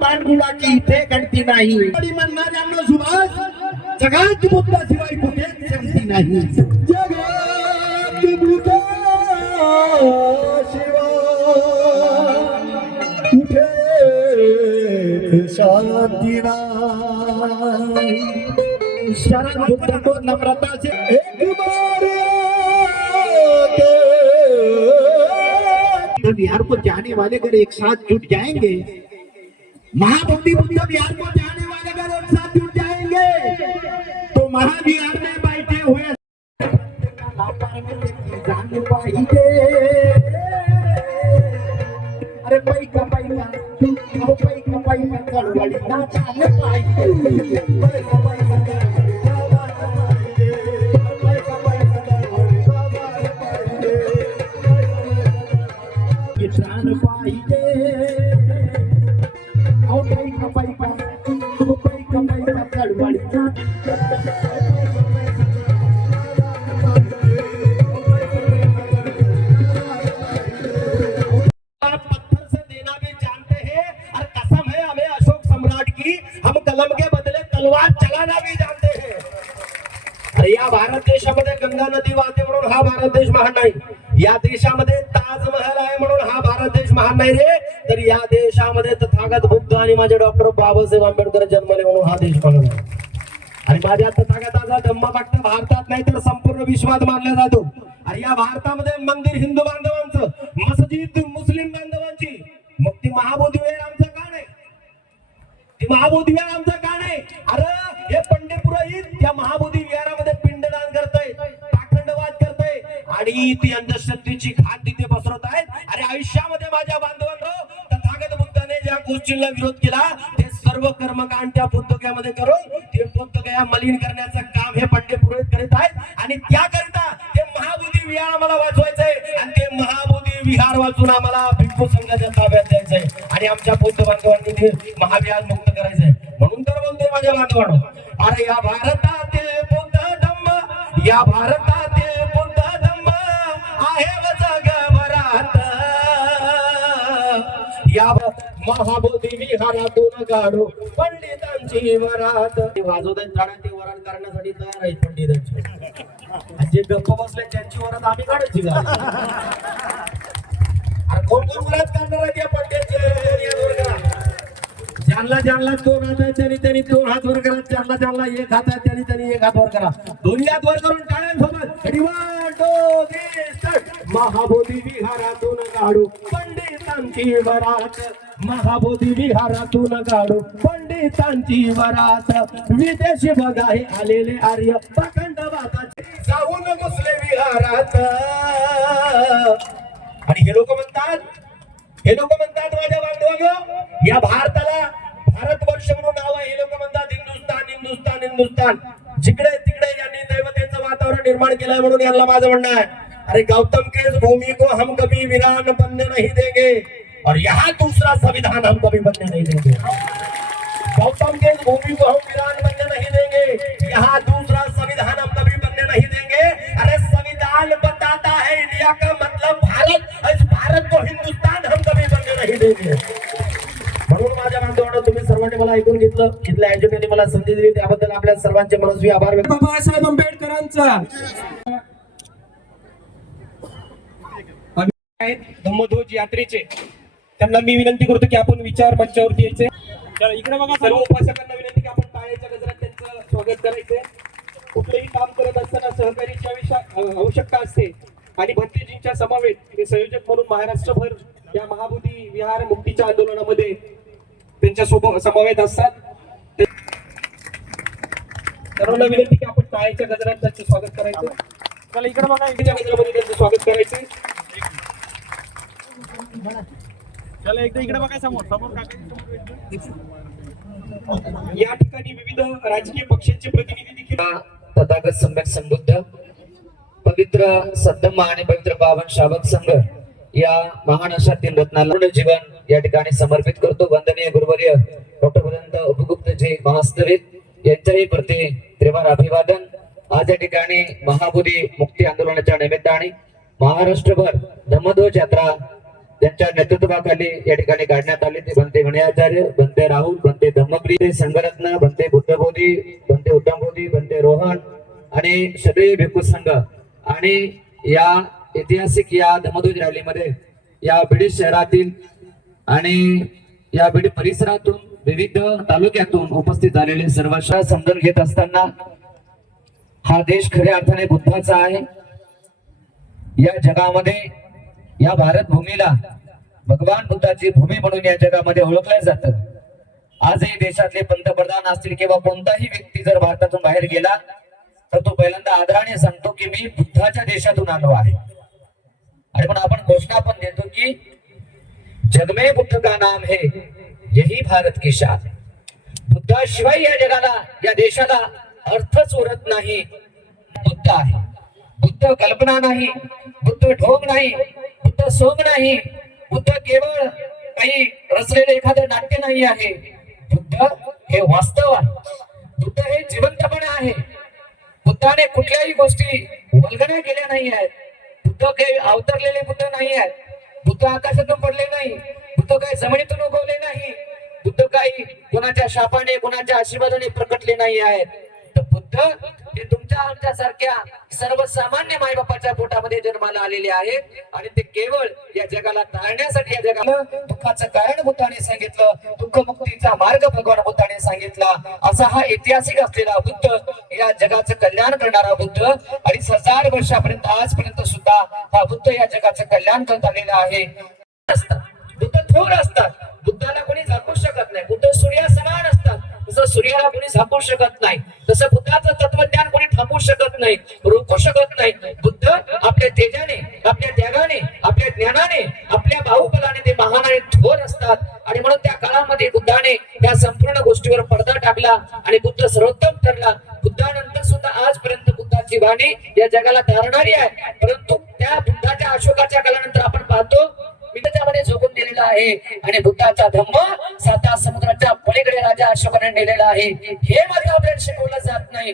बाणगुळाची इथे गणती नाही, म्हणणाऱ्यांना सुभाष जगात बुद्धाशिवाय कुठे शांती नाही. जगात बुद्धाशिवाय कुठे शांती नाही. शरण बुद्ध को नम्रता से एक बार बिहार को जाने वाले अगर एक साथ जुट जाएंगे, महाबोधि बुद्ध बिहार को जाने वाले अगर एक साथ जुट जाएंगे तो महाविहार में बैठे हुए जान पाएंगे. अरे पैका चळवळी ना जान पाएंगे. जान पाएंगे. या भारत देशामध्ये गंगा नदी वाहते म्हणून हा भारत देश महान नाही. या देशामध्ये ताजमहल आहे म्हणून हा भारत देश महान नाही रे. तर या देशामध्ये तथागत बुद्ध आणि माझे डॉक्टर बाबासाहेब आंबेडकर जन्मले म्हणून हा देश महान आहे. आणि माझ्या तथागताचा धम्म फक्त भारतात नाही तर संपूर्ण विश्वात मानला जातो. आणि या भारतामध्ये मंदिर हिंदू बांधवांचं, मस्जिद मुस्लिम बांधवांची, मग ती महाबोधी विहार आमचं का नाही? ती महाबोधी विहार आमचं का नाही? अरे हे पंडित पुरोहित त्या महाबोधी विहारामध्ये पिंडदान करताय, पाखंडवाद करताय आणि ती अंधश्रद्धेची घाट तिथे पसरवत आहेत. अरे आयुष्यामध्ये माझ्या बांधवांनो, तथागत बुद्धाने ज्या गोष्टींना विरोध केला ते सर्व कर्मकांड त्या पुस्तकामध्ये करून ते पुस्तकया मलिन करण्याचं काम हे पंडित पुरोहित करीत आहेत. आणि त्याकरिता ते महाबोधी विहार आम्हाला वाचवायचंय आणि ते महाबोधी विहार वाचून आम्हाला भिक्खू संघाच्या ताब्यात द्यायचंय आणि आमच्या बौद्ध बांधवांनी ते महाविहार मुक्त करायचंय. म्हणून तर बोलतोय माझ्या बांधवांनो, अरे या भारतातील बुद्ध धम्म, या भारतातील बुद्ध धम्म आहे जगभरात. या महाबोधी विहारातून काढू पंडितांची वरात. वाजवतात झाडा ते वरात करण्यासाठी तयार आहेत पंडितांची. जे गप्प बसले त्यांची वरात आम्ही काढायची का? कोण कोण वरात काढणार आहे त्या पंडितचे? ज्यांना ज्यांना दोन हात आहेत त्यांनी त्यांनी दोन हात वर करा. ज्यांना ज्यांना एक हात आहे त्यांनी त्यांनी एक हात वर करा. दोन्ही हात वर करून टाळ्यांसोबत Ready, 1, 2, 3, start. महाबोधी विहारातून काढू पंडितांची वरात. महाबोधी विहारातून काढू पंडितांची वरात. विदेशी बघा हे आलेले आर्य प्रखंडवादाचे जाऊन घुसले विहारात. आणि हे लोक म्हणतात माझ्या बांधवांनो, या भारताला भारतवर्ष म्हणून नाव आहे. हे लोक म्हणतात हिंदुस्तान हिंदुस्तान हिंदुस्तान. जिकडे तिकडे यांनी दैवतेचं वातावरण निर्माण केलंय म्हणून यांना माझं म्हणणं आहे, अरे गौतम के इस भूमि को हम कभी वीरान बनने नहीं देंगे और यहाँ दूसरा संविधान हम कभी बनने नहीं देंगे. गौतम के इस भूमि को हम वीरान बनने नहीं देंगे, यहाँ दूसरा संविधान हम कभी बनने नहीं देंगे. अरे संविधान बताता है इंडिया का मतलब भारत, इस भारत को हिंदुस्तान हम कभी बनने नहीं देंगे. म्हणून माझ्या बांधवांनो, तुम्ही सर्वांनी मला ऐकून घेतलं, इथल्या आयोजकांनी मला संधी दिली, त्याबद्दल आपल्या सर्वांचे मनस्वी आभार व्यक्त. बाबासाहेब आंबेडकरांचा धम्मध्वज यात्रेचे त्यांना मी विनंती करतो की आपण विचार मंचावरती यायचे. इकडे बघा, सर्व उपासकांना विनंती की आपण टाळ्याच्या गजरात त्यांचं स्वागत करायचंय. कुठलेही काम करत असताना सहकार्याची आवश्यकता असते आणि भंतेजींच्या समवेत हे संयोजक म्हणून महाराष्ट्रभर या महाबोधी विहार मुक्तीच्या आंदोलनामध्ये त्यांच्या समवेत असतात. सर्वांना विनंती की आपण टाळ्याच्या गजरात त्यांचं स्वागत करायचं. मला इकडे बघा, इकडच्या गजरामध्ये त्यांचं स्वागत करायचंय. चला एकदा इकडे बघा, समोर समोर या ठिकाणी विविध राजकीय पक्षांचे प्रतिनिधी देखील तथागत सम्यक संबुद्ध पवित्र सद्धम्म आणि पवित्र पावन शाबक संघ या महान अशा तीन रत्नाला पूर्ण जीवन या ठिकाणी समर्पित करतो. वंदनीय गुरुवर्य डॉक्टर भदंत उपगुप्तजी महास्तवित यांच्याही प्रति त्रिवार अभिवादन. आज या ठिकाणी महाबोधी मुक्ती आंदोलनाच्या निमित्ताने महाराष्ट्रभर धम्मध्वज यात्रा त्यांच्या नेतृत्वाखाली या ठिकाणी काढण्यात आली. ते बनते गणयाचार्य, बनते राहुल, बनते धम्मप्रिय, संघरत्न, बनते बुद्धबोधी, बनते उत्तमबोधी, बनते रोहन आणि सगळे भिक्खू संघ आणि या ऐतिहासिक या धम्मध्वज रॅलीमध्ये या बीड शहरातील आणि या बीड परिसरातून विविध तालुक्यातून उपस्थित झालेले सर्व समजून घेत असताना हा देश खऱ्या अर्थाने बुद्धाचा आहे. या जगामध्ये या भारत भूमीला भगवान बुद्धाची भूमी म्हणून या जगामध्ये ओळखलं जातं. आजही देशातले पंतप्रधान असतील किंवा कोणताही व्यक्ती जर भारतातून बाहेर गेला तर तो पहिल्यांदा आदराने सांगतो की मी बुद्धाच्या देशातून आलो आहे. आणि पण आपण घोषणा पण देतो की जग में बुद्ध का नाम है, यही भारत की शान. बुद्धाशिवाय या जगाला, या देशाला अर्थच उरत नाही. बुद्ध आहे. बुद्ध कल्पना नाही, बुद्ध ढोंग नाही, बुद्ध सोंग नाही, बुद्ध केवळ काही रचलेले एखादं नाट्य नाही आहे. बुद्ध हे वास्तव आहे. बुद्ध हे जिवंतपणे आहे. बुद्धाने कुठल्याही गोष्टी वल्गना केल्या नाही आहेत. बुद्ध काही अवतरलेले बुद्ध नाही आहेत. बुद्ध आकाशातून पडले नाही. बुद्ध काही जमिनीतून उगवले नाही. बुद्ध काही कोणाच्या शापाने, कोणाच्या आशीर्वादाने प्रकटले नाही आहेत. तर बुद्ध हे तुमच्या आमच्या सारख्या सर्वसामान्य मायबापाच्या पोटामध्ये जन्माला आलेले आहेत आणि ते केवळ या जगाला तारण्यासाठी, या जगाला दुःखाचं कारण बुद्धाने सांगितलं, दुःख मुक्तीचा मार्ग भगवान बुद्धाने सांगितला. असा हा ऐतिहासिक असलेला बुद्ध, या जगाचं कल्याण करणारा बुद्ध 2500 वर्षापर्यंत आजपर्यंत सुद्धा हा बुद्ध या जगाचं कल्याण करत आलेला आहे. बुद्ध थोर असतात. बुद्धाला कोणी झाकू शकत नाही. बुद्ध सूर्या समान असतात. जसं सूर्याला कोणी झाकू शकत नाही, तसं बुद्धाचं तत्वज्ञान कोणी थांबवू शकत नाही, रोखू शकत नाही. बुद्ध आपल्या तेजाने, आपल्या त्यागाने, आपल्या ज्ञानाने, आपल्या बाहुबलाने ते महान आणि थोर असतात. आणि म्हणून त्या काळामध्ये बुद्धाने या संपूर्ण गोष्टीवर पडदा टाकला आणि बुद्ध सर्वोत्तम ठरला. बुद्धानंतर सुद्धा आजपर्यंत बुद्धाची वाणी या जगाला तारणारी आहे. परंतु त्या बुद्धाच्या अशोकाच्या काळानंतर आपण पाहतो मी त्याच्यामध्ये झोकून दिलेला आहे आणि बुद्धाचा धम्म 7 समुद्राच्या पलीकडे राजा अशोकाने नेलेला आहे. हे मात्र आपल्याला शिकवलं जात नाही.